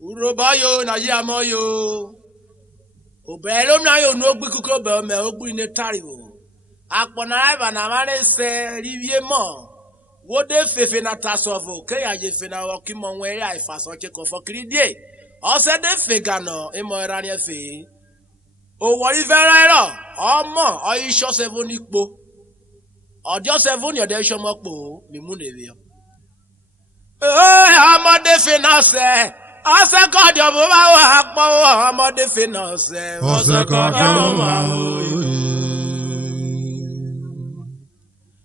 URHOBO yo na yamo yo. Obelo na yo no gbi kuko be me ogbi ne tariwo. Akpona eba na mane se rivie mo. Wo de fefe na tasovo ke ya je fe na okimo nwe ya ifaso che ko fo kridie. O se de fe gano e mo era ni fe. O wo ivere ro omo o iso seven nipo. Ojo 7 yo de iso mo po mi mu ne we. Amade fe na se Ose God yo baba wa po amade feno se Ose God yo baba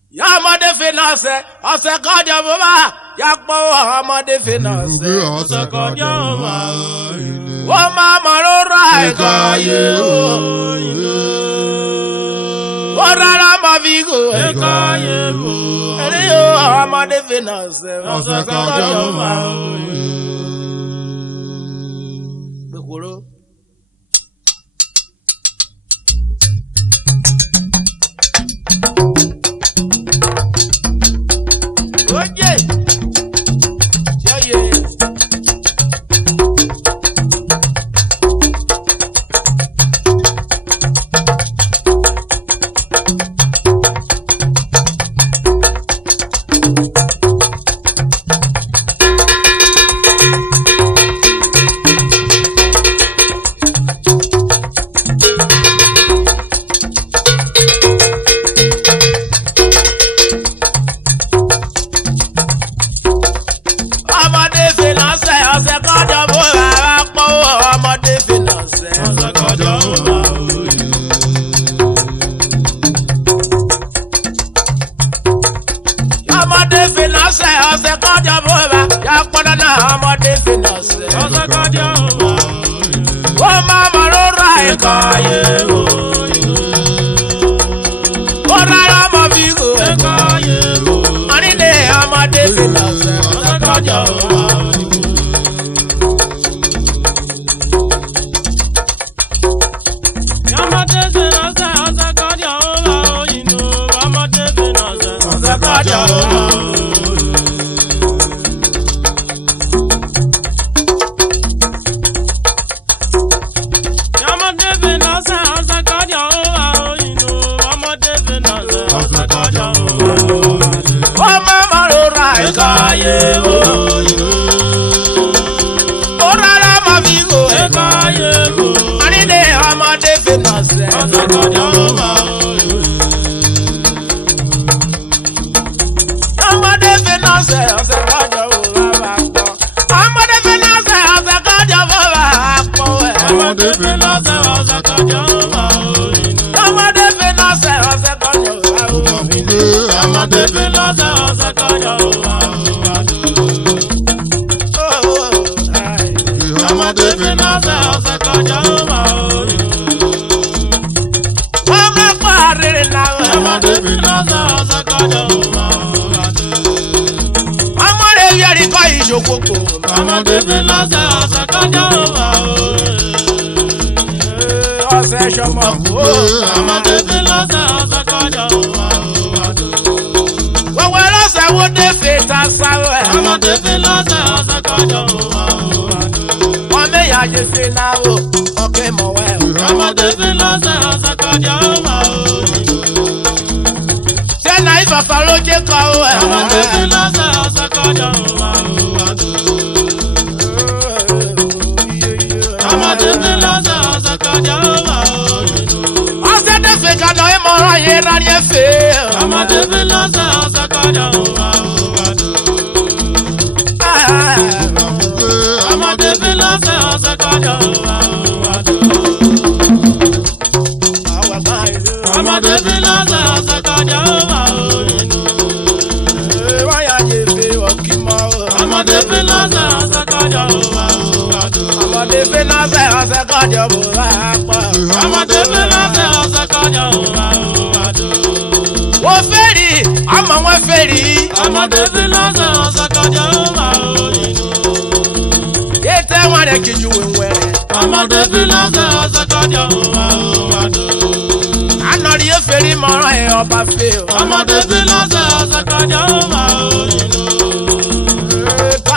Ya amade feno se Ose God yo baba ya po amade feno se Ose God yo baba Wo mama ro ra ka ye o ra ma vigo e ka ye o ere yo amade feno se Ose God yo baba Oboro. Oye.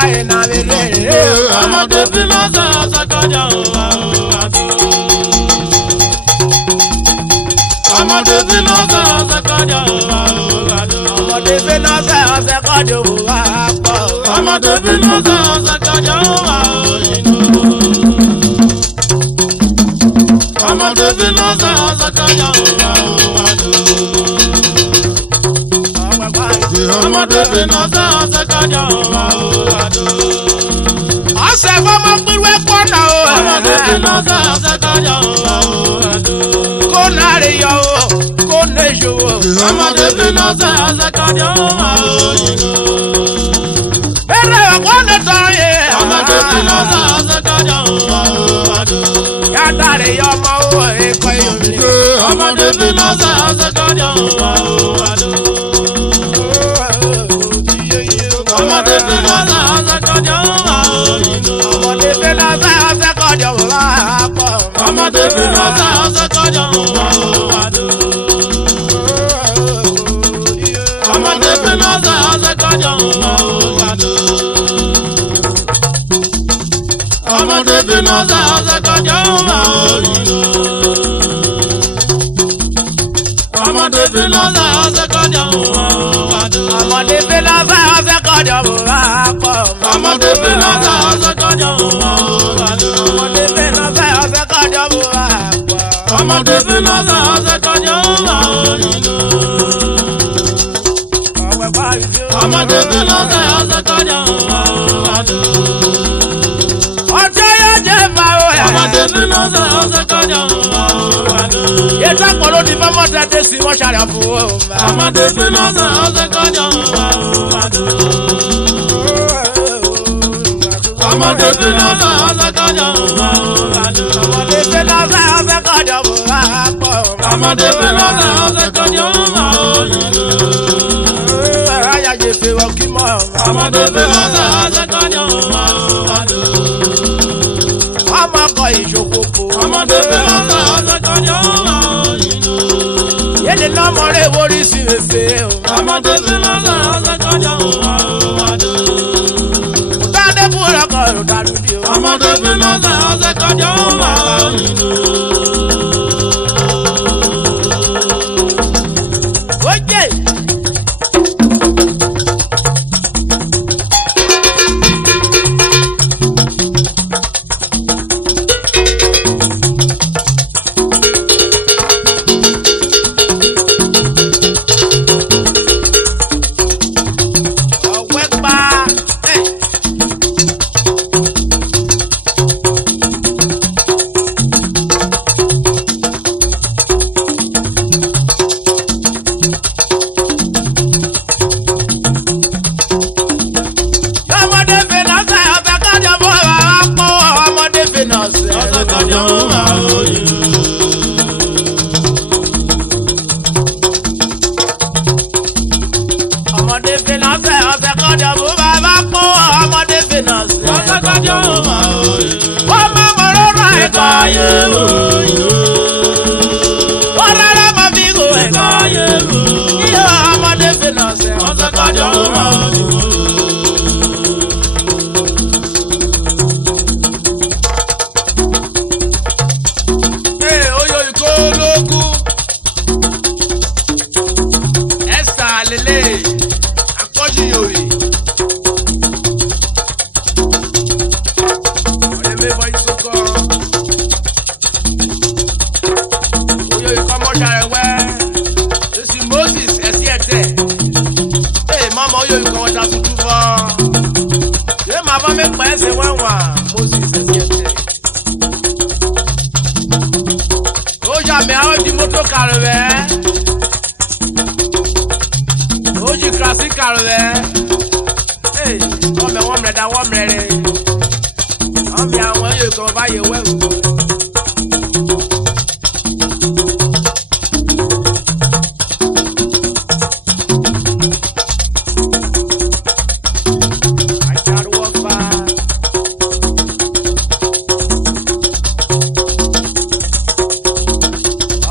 káyé náà mi lé. Ọmọdé fi lọ́sẹ̀ ọ̀sẹ̀ kọjá òwà òwàdó. Ọmọdé fi lọ́sẹ̀ ọ̀sẹ̀ kọjá òwà òwàdó. Ọmọdé fi lọ́sẹ̀ ọ̀sẹ̀ kọjá òwà pọ̀. Ọmọdé fi lọ́sẹ̀ ọ̀sẹ̀ kọjá òwà òyìnbó. Ọmọdé fi lọ́sẹ̀ ọ̀sẹ̀ kọjá òwà òwàdó. Ọmọdé fi lọ́sẹ̀ ọ̀sẹ̀ kọjá òwà òwàdó. Ọ̀sẹ̀ fọmọ pẹ̀lú ẹ̀kọ́ náà o. Ọmọdé fi lọ́sẹ̀ ọ̀sẹ̀ kọjá òwà òwàdó. Kó nàárẹ̀ yọ o, kó nèjò o. Ọmọdé fi lọ́sẹ̀ ọ̀sẹ̀ kọjá òwà òyìnbó. Bẹ́ẹ̀rẹ̀ ọ̀gbọ́n ní tán yẹ. Ọmọdé fi lọ́sẹ̀ ọ̀sẹ̀ kọjá òwà òwàdó. Yàtàrẹ̀ yọ ọmọ o, ẹ̀kọ́ yomi. Ọmọdé fi lọ́sẹ̀ ọ̀sẹ̀ kọjá òwà òwàdó. Ọmọdé fi lọ́sẹ̀ ọ̀sẹ̀ kọjá òwà òyìnbó. Ọmọdé fi lọ́sẹ̀ ọ̀sẹ̀ kọjá òwà pọ̀. Ọmọdé fi lọ́sẹ̀ ọ̀sẹ̀ kọjá òwà òwàdó. Ọmọdé fi lọ́sẹ̀ ọ̀sẹ̀ kọjá òwà òwàdó. Ọmọdé fi lọ́sẹ̀ ọ̀sẹ̀ kọjá òwà òyìnbó. Ọmọdé fi lọ́sẹ̀ ọ̀sẹ̀ kọjá òwà òwàdó. Ọmọdé fi lọ́sẹ̀ ọ̀sẹ̀ kọjá òwà pọ̀. Ọmọdé fi lọ́sẹ̀ ọ̀sẹ̀ kọjá òwà òwàdó. Ọmọdé fi lọ́sẹ̀ ọ̀sẹ̀ kọjá òwà pọ̀. Ọmọdé fi lọ́sẹ̀ ọ̀sẹ̀ kọjá òwà òyìnbó. Ọmọdé fi lọ́sẹ̀ ọ̀sẹ̀ kọjá òwà òwàdó. Ọjọ́ yóò jẹ́ fáwọn ẹ̀. Ọmọdé fi lọ́sẹ̀ ọ̀sẹ̀ kọjá òwà òwàdó. Yẹ́tà pọ̀ ló di fọ́mọ́ tẹ́tẹ́ sí wọ́n ṣàrẹ̀ fún o. Ọmọdé fi lọ́sẹ̀ ọ̀sẹ̀ kọjá òwà òwàdó. Ọmọdé fi lọ́sẹ̀ ọ̀sẹ̀ kọjá òwà òwàdó. Ọmọdé fi lọ́sẹ̀ ọ̀sẹ̀ kọjá òwà pọ̀. Ọmọdé fi lọ́sẹ̀ ọ̀sẹ̀ kọjá òwà òyìnbó. Ayájẹ́ fi wọ́n kí mọ́. Ọmọdé fi lọ́sẹ̀ ọ̀sẹ̀ kọjá òwà òwàdó. Ọmọ kọ ìṣòkòkò. Ọmọdé fi lọ́sẹ̀ ọ̀sẹ̀ kọjá òwà òyìnbó. Yéèdè lọ́mọ rẹ̀ borí sí èsè o. Ọmọdé fi lọ́sẹ̀ ọ̀sẹ̀ kọjá òwà òwàdó. Òtádé fúnra kan ló dàrú di o. Ọmọdé fi lọ́sẹ̀ ọ̀sẹ̀ kọjá òwà òyìnbó. Ó jẹ́. Ọ̀wẹ́ pa. Ọmọdé fi lọ́sẹ̀ ọ̀sẹ̀ kọjá bọ̀ wá pọ̀. Ọmọdé fi lọ́sẹ̀ Ọ̀sẹ̀ kọjá òwà òyìnbó. Ọmọdé fi lọ́sẹ̀ ọ̀sẹ̀ kọjá bọ̀ wá pọ̀. Ọmọdé fi lọ́sẹ̀. Ọ̀sẹ̀ kọjá òwà òyìnbó. Wọ́n máa mọ̀ lọ́rọ̀ ẹ̀kọ́ Ẹ̀ka ayé yẹn. òyìnbó. Wọ́n rárá mọ̀ bí kò Ẹ̀ka ẹ̀kọ́. ayé òyìnbó. Yíyọ ọmọdé fi lọ́sẹ̀ Ọ̀sẹ̀ kọjá òwà òyìnbó. Ee, oyo iko ológun. Ẹ̀sà lélẹ̀ akọ́jú yorì. Ọ̀rẹ́ mi bọ́ ìsókò. Oyo ikọ́ mọ́ṣá rẹ̀ wẹ́. Èsì Moses ẹ̀sí ẹ̀tẹ̀. Ee, mọ́mọ́ oyo ikọ́ wọ́n ta tuntun fọ́. Ṣé màá bá mi pẹ́ ẹsẹ̀ wẹ́wà Moses ẹ̀sí ẹ̀tẹ̀. Oja mi àwọn di moto kàrò bẹ́ẹ̀. Oji kasi kàrò bẹ́ẹ̀. Ee, wọ́n mẹ̀ wọ́n mẹ̀ da wọ́n mẹ̀ rẹ̀. Wọ́n mi àwọn yóò kọ́ bá yẹ wẹ́wù. Àjàrúwọ̀ fa.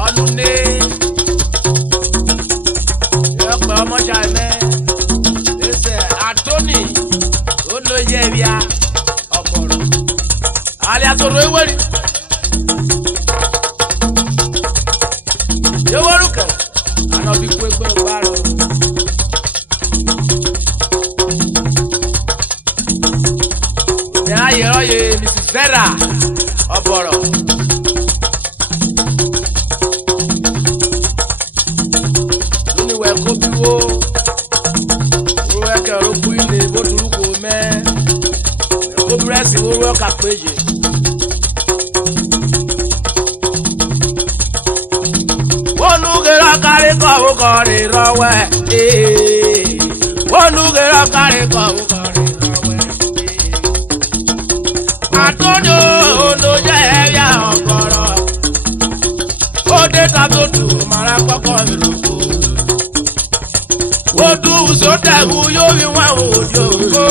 Ọdún ní. Yọ̀pẹ̀ ọmọjà mẹ́. Ẹsẹ̀ àtónì. Ó ló yẹ Ali atoro eweri. Yeworuke. Ano bi ku egbe gbaro. Ya ye Mrs. Vera Oboro. Ni we ko biwo. Wo ke ro bu ile bo duru ko me. Ko bresi wo ka peje. Wonu gera kare ko wo kore rowe. Wonu gera kare ko wo kore rowe. Atodo no je ya Oboro. Ode ta to du mara koko iruko. Odu so te wu yo wi wa ojo ko.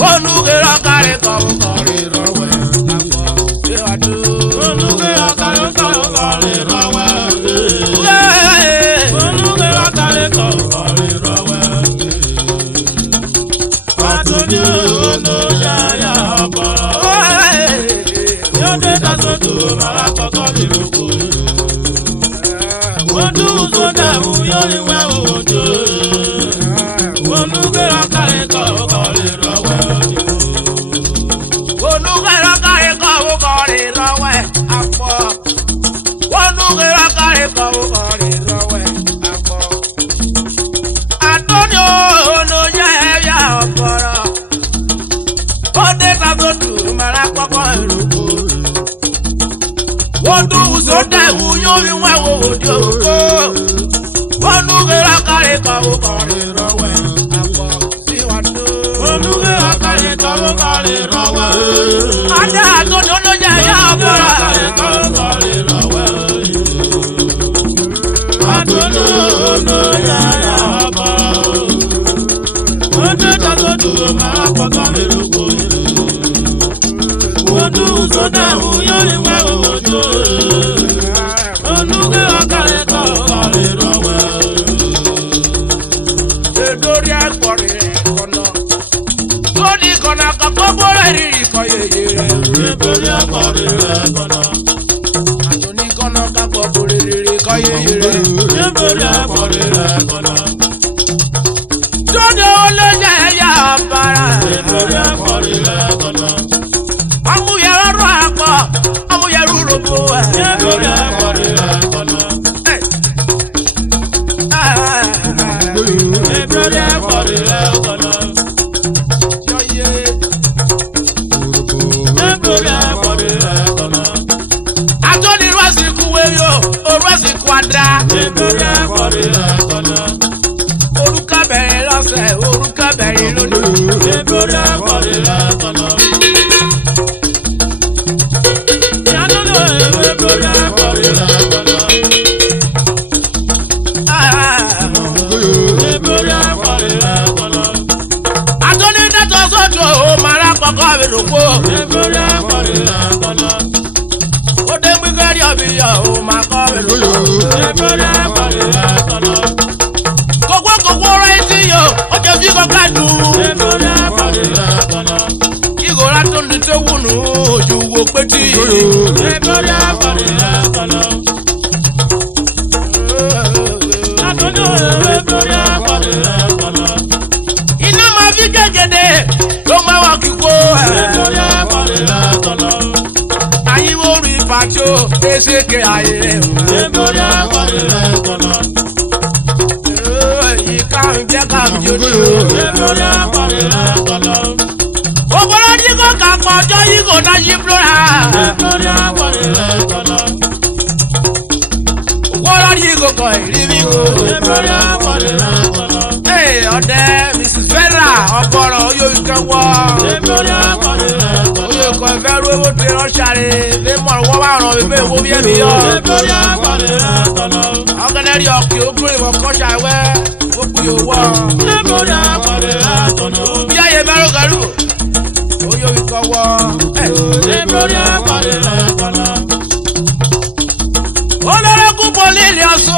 Wonu gera kare ko wo kore rowe. Se adu. Wonu gera kare ko wo kore rowe. Wonu gera kare ko wo kore rowe. Atodo no je ya Oboro. Ode ta to du mara koko iruko. Odu so te wu yo wi wa ojo. Wonu gera kare ko wo kore rowe. Wonu gera kare ko wo kore rowe. Apo. Wonu gera kare ko wo kore rowe. Apo. Antonio no je ya Oboro. Ode ta to du mara koko iruko. Odu so te wu yo wi wa ojo ko. Wonu gera kare ko wo kore rowe. Apo. Si wa do. Wonu gera kare ko wo kore rowe. Ada Antonio no je ya Oboro. Kare rowe. Antonio no je ya Oboro. Ode ta to du mara koko iruko. Odu so te wu yo wi wa ojo. Wonu gera kare ko wo kore rowe. Edori akpori kono. Sodi kona ka kobore riri ko yeye. Edori akpori kono. Atoni kono ka kobore riri ko yeye. Edori akpori kono. Sodi ole je ya Oboro. Edori akpori kono. Amu ya ro akpo, amu ya URHOBO. Edori akpori kono. Edori akpori kono. Atoni rasi kuwe yo, orasi kwadra. Oruka bere lose, oruka bere loni. Atoni neto soto mara koko iruko. Ode gbigari obiya o ma ko iruko. Koko right yo, oje bi ko kadu. Igora to ni to wunu oju wo peti. Ina ma fi gegede lo ma wa kiko. Ayi wo ri pacho eseke aye. Ika nje ka jodo. Oboro di ko ka pojo yi ko na yi flora. Oboro di ko ko iri mi ko. Hey, ode Mrs. Vera Oboro yo ke wo. Oyo ko veru wo te ro sare, be mo wo ba ran be wo bi emi yo. Oganeri oke ogure mo ko sawe, o ku yo wo. Bi aye baro garu. Oyo wi ko wo. Olorogun polili aso.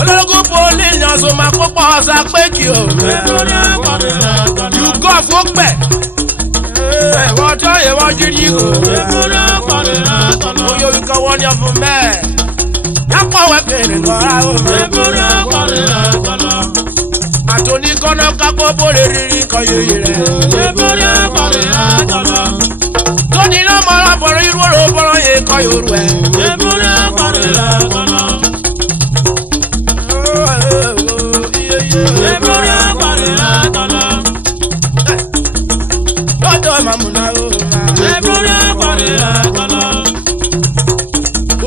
Olorogun polili aso ma ko pa sa pe ki o. You go fo pe. What are you watching? You go. You can warn you from me. I'm going Atoni kono kapo boleri koyo yire. Toni no mara boro irwo boro ye koyo ruwe. Dodo mamuna o.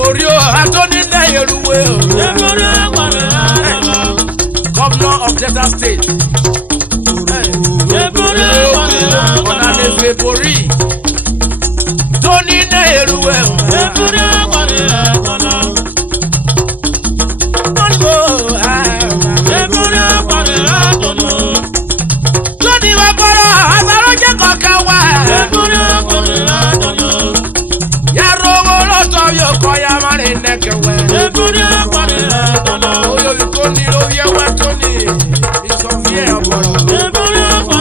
Orio atoni na yeruwe o. Governor of Delta State. Tony Neruwe. Tony Waboro, Abaroja Kokawa. Yaro Woloto Yokoya Mane Nekewe. Oyo Tony Lovia Tony. It's on here, Oboro.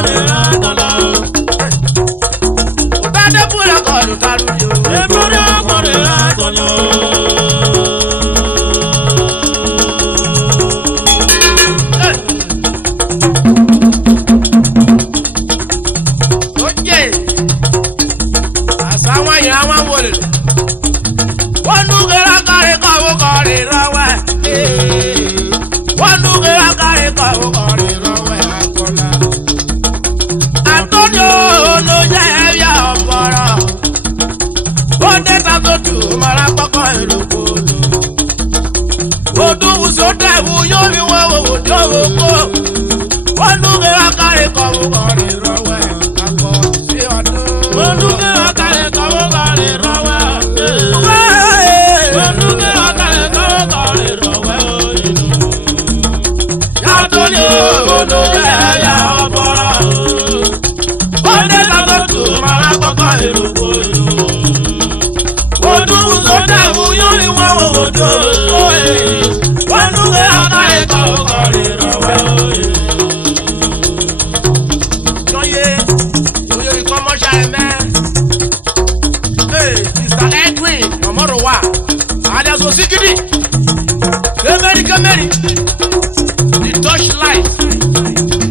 The torchlight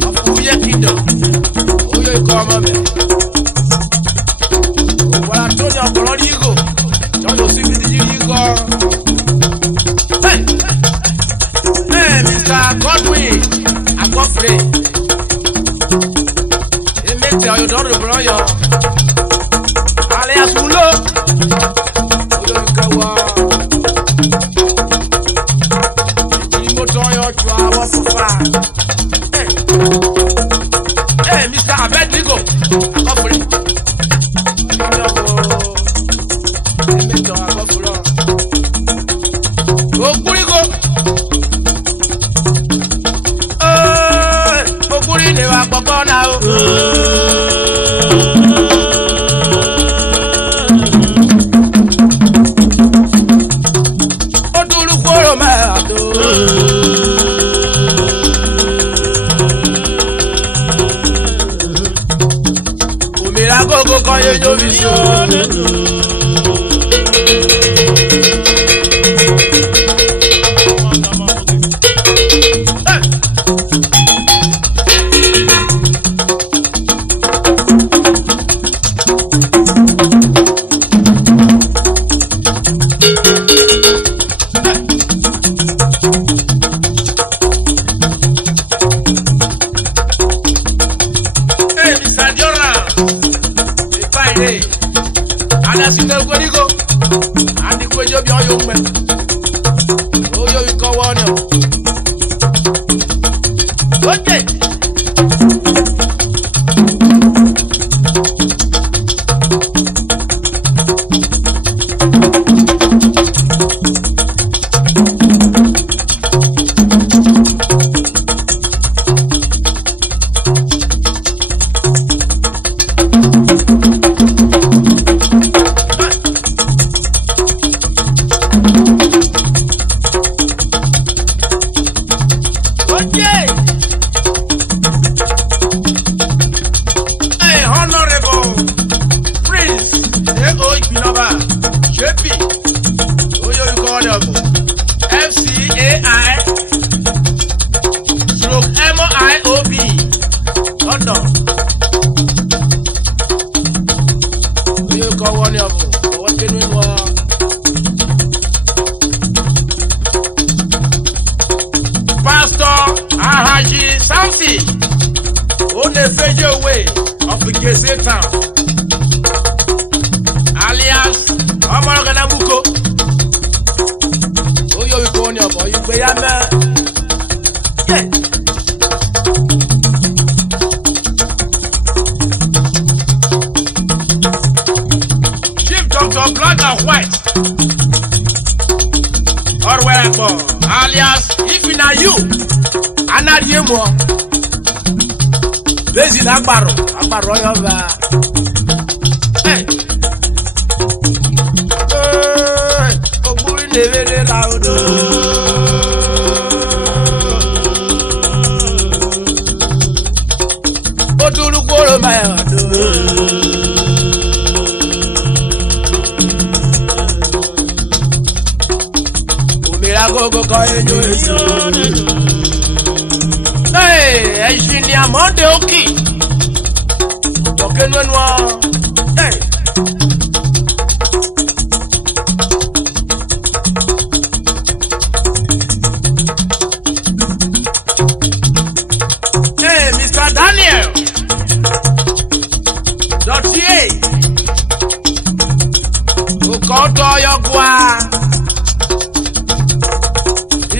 of Uye Kingdom. Uye Koma me. Well, I told you, Oboro, you go. Don't you see me? You go. Hey, hey, Mr. Godwin, I got free. Hey, me tell you, don't blow your. Alias Ulo. Uye Kawa. Hey, Mr. Abednego, Oguri ne wa gbogbo na o. Odulu kworo ma do. Gogo koye yo vision. JP. Who you call them? FCAI stroke MIOB. Hold on. Who you call one of them? What can we want? Pastor Ahaji Samsi. On the federal way of the Gese town. Alias Oboro Ganabuko. Oh, you're going up, or you pay a man. Yeah. Chief Doctor Black and White. Or wherever, alias, if you are you, and not you more. This is Oboro over. Hey. Very loud. Oh, to look for my heart. Oh, miracle go hey, I see the amount of okay. Okay, no one. Hey. Daniel Dotier Ukoto Yogwa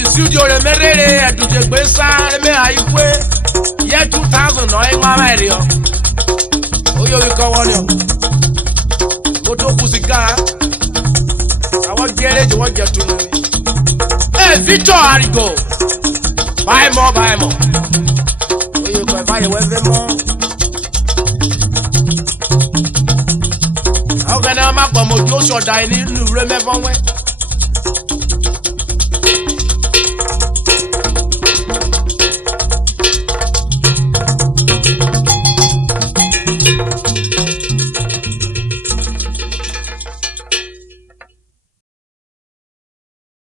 Studio le merere atuje gbesa me ayiwe ye 2000 no en mama rio Oyo we ko won yo Moto kusika awon gere je won je tunu Eh Victor Arigo Buy more Buy a web more. How can I make a mojo dining? You remember when?